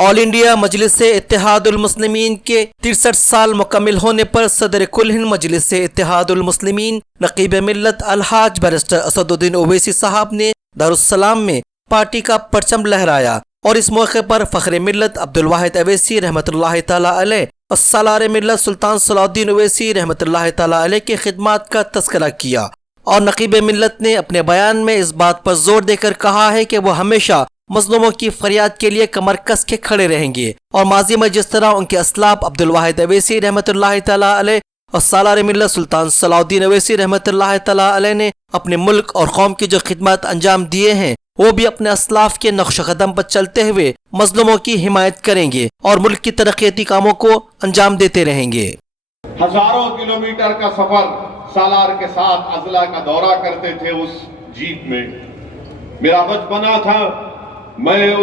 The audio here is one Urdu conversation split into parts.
آل انڈیا مجلس اتحاد المسلمین کے 63 سال مکمل ہونے پر صدر کل ہند مجلس اتحاد المسلمین نقیب ملت الحاج بیرسٹر اسد الدین اویسی صاحب نے دارالسلام میں پارٹی کا پرچم لہرایا اور اس موقع پر فخر ملت عبدالواحد اویسی رحمۃ اللہ تعالی علیہ اور سالار ملت سلطان صلاح الدین اویسی رحمۃ اللہ تعالی علیہ کی خدمات کا تذکرہ کیا اور نقیب ملت نے اپنے بیان میں اس بات پر زور دے کر کہا ہے کہ وہ ہمیشہ مظلوموں کی فریاد کے لیے کمر کس کے کھڑے رہیں گے اور ماضی میں جس طرح ان کے اسلاف عبدالواحد اویسی رحمۃ اللہ تعالی علیہ اور سالار ملت سلطان صلاح الدین اویسی رحمۃ اللہ تعالی علیہ نے اپنے ملک اور قوم کی جو خدمات انجام دیے ہیں وہ بھی اپنے اسلاف کے نقش قدم پر چلتے ہوئے مظلوموں کی حمایت کریں گے اور ملک کی ترقیاتی کاموں کو انجام دیتے رہیں گے۔ ہزاروں کلومیٹر کا سفر سالار کے ساتھ اضلاع کا دورہ کرتے تھے اس جیپ میں۔ میرا بچپنا تھا، میں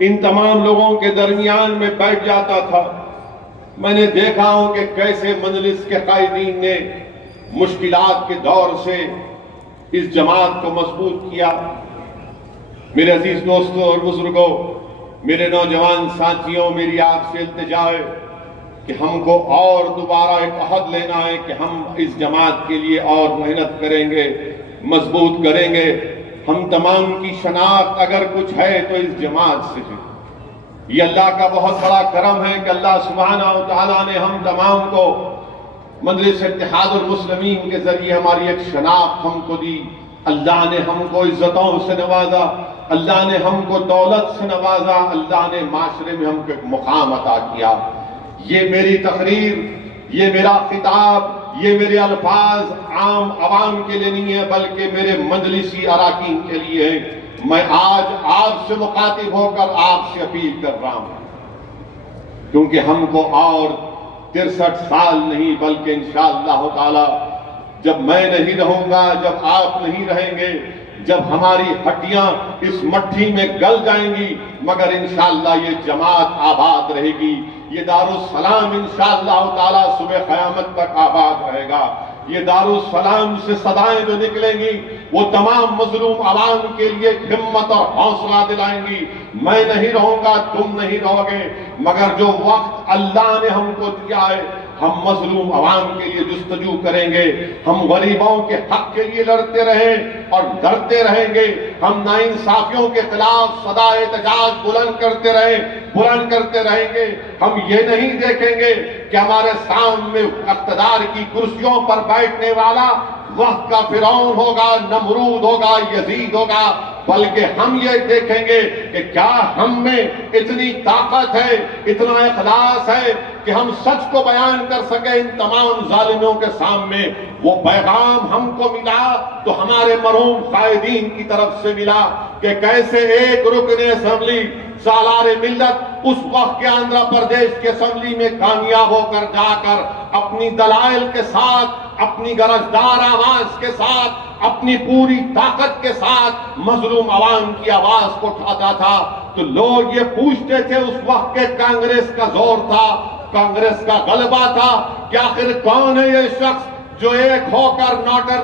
ان تمام لوگوں کے درمیان میں بیٹھ جاتا تھا۔ میں نے دیکھا ہوں کہ کیسے مجلس کے قائدین نے مشکلات کے دور سے اس جماعت کو مضبوط کیا۔ میرے عزیز دوستوں اور بزرگوں، میرے نوجوان ساتھیوں، میری آپ سے التجا ہے کہ ہم کو اور دوبارہ ایک عہد لینا ہے کہ ہم اس جماعت کے لیے اور محنت کریں گے، مضبوط کریں گے۔ ہم تمام کی شناخت اگر کچھ ہے تو اس جماعت سے ہے۔ یہ اللہ کا بہت بڑا کرم ہے کہ اللہ سبحانہ و تعالیٰ نے ہم تمام کو مجلس اتحاد المسلمین کے ذریعے ہماری ایک شناخت ہم کو دی۔ اللہ نے ہم کو عزتوں سے نوازا، اللہ نے ہم کو دولت سے نوازا، اللہ نے معاشرے میں ہم کو ایک مقام عطا کیا۔ یہ میری تقریر، یہ میرا خطاب، یہ میرے الفاظ عام عوام کے لیے نہیں ہے بلکہ میرے مجلسی اراکین کے لیے ہیں۔ میں آج آپ سے مخاطب ہو کر آپ سے اپیل کر رہا ہوں، کیونکہ ہم کو اور 63 سال نہیں بلکہ انشاءاللہ تعالی جب میں نہیں رہوں گا، جب آپ نہیں رہیں گے، جب ہماری ہڈیاں اس مٹھی میں گل جائیں گی، مگر انشاءاللہ یہ جماعت آباد رہے گی، یہ دارالسلام انشاءاللہ تعالی صبح قیامت تک آباد رہے گا۔ یہ دارالسلام سے صدائیں جو نکلیں گی وہ تمام مظلوم عوام کے لیے ہمت اور حوصلہ دلائیں گی۔ میں نہیں رہوں گا، تم نہیں رہو گے، مگر جو وقت اللہ نے ہم کو دیا ہے ہم مظلوم عوام کے لیے جستجو کریں گے، ہم غریبوں کے حق کے لیے لڑتے رہیں اور لڑتے رہیں گے، ہم ناانصافیوں کے خلاف صدا احتجاج بلند کرتے رہیں گے۔ ہم یہ نہیں دیکھیں گے کہ ہمارے سامنے اقتدار کی کرسیوں پر بیٹھنے والا وقت کا فرعون ہوگا، نمرود ہوگا، یزید ہوگا، بلکہ ہم یہ دیکھیں گے کہ کیا ہم میں اتنی طاقت ہے، اتنا اخلاص ہے کہ ہم سچ کو بیان کر سکیں ان تمام ظالموں کے سامنے۔ وہ پیغام ہم کو ملا تو ہمارے مرحوم قائدین کی طرف سے ملا کہ کیسے ایک رکن اسمبلی سالار ملت اس وقت کے آندھرا پردیش کے اسمبلی میں کامیاب ہو کر جا کر اپنی دلائل کے ساتھ، اپنی گرجدار آواز کے ساتھ، اپنی پوری طاقت کے ساتھ مظلوم عوام کی آواز کو اٹھاتا تھا۔ تو لوگ یہ پوچھتے تھے اس وقت کے کانگریس کا زور تھا، کانگریس کا غلبہ تھا کہ آخر کون ہے یہ شخص جو ایک ہو کر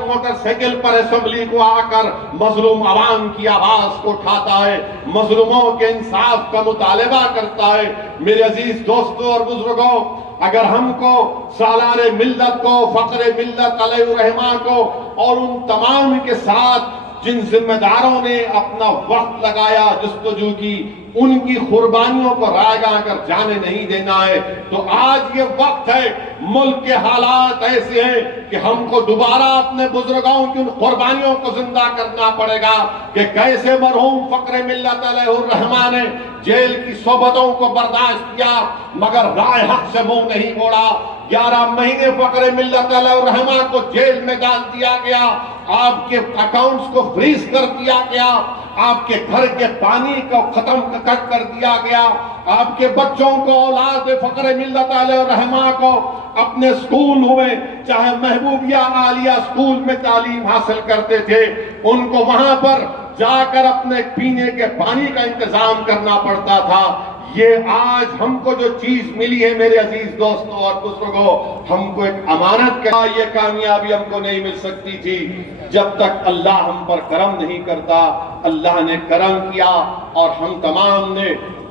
موٹر سائیکل پر اسمبلی کو آ کر مظلوم عوام کی آواز کو اٹھاتا ہے، مظلوموں کے انصاف کا مطالبہ کرتا ہے۔ میرے عزیز دوستوں اور بزرگوں، اگر ہم کو سالار ملت کو، فخر ملت علیہ الرحمہ کو اور ان تمام کے ساتھ جن ذمہ داروں نے اپنا وقت لگایا، جستجو کی، ان کی قربانیوں کو رائگاں کر جانے نہیں دینا ہے، تو آج یہ وقت ہے، ملک کے حالات ایسے ہیں کہ ہم کو دوبارہ اپنے بزرگوں کی ان قربانیوں کو زندہ کرنا پڑے گا کہ کیسے مرحوم فخر ملت علیہ الرحمہ نے جیل کی صحبتوں کو برداشت کیا مگر رائے حق سے منہ نہیں موڑا۔ 11 مہینے فخر ملت علیہ الرحمہ کو جیل میں ڈال دیا گیا، آپ کے اکاؤنٹس کو فریز کر دیا گیا، آپ کے گھر کے پانی کو ختم کر دیا گیا، آپ کے بچوں کو، اولاد فخر ملت علیہ الرحمہ کو اپنے سکول ہوئے، چاہے محبوبیہ عالیہ سکول میں تعلیم حاصل کرتے تھے، ان کو وہاں پر جا کر اپنے پینے کے پانی کا انتظام کرنا پڑتا تھا۔ یہ آج ہم کو جو چیز ملی ہے میرے عزیز دوستوں اور بزرگوں، ہم کو ایک امانت کا، یہ کامیابی ہم کو نہیں مل سکتی تھی جب تک اللہ ہم پر کرم نہیں کرتا۔ اللہ نے کرم کیا اور ہم تمام نے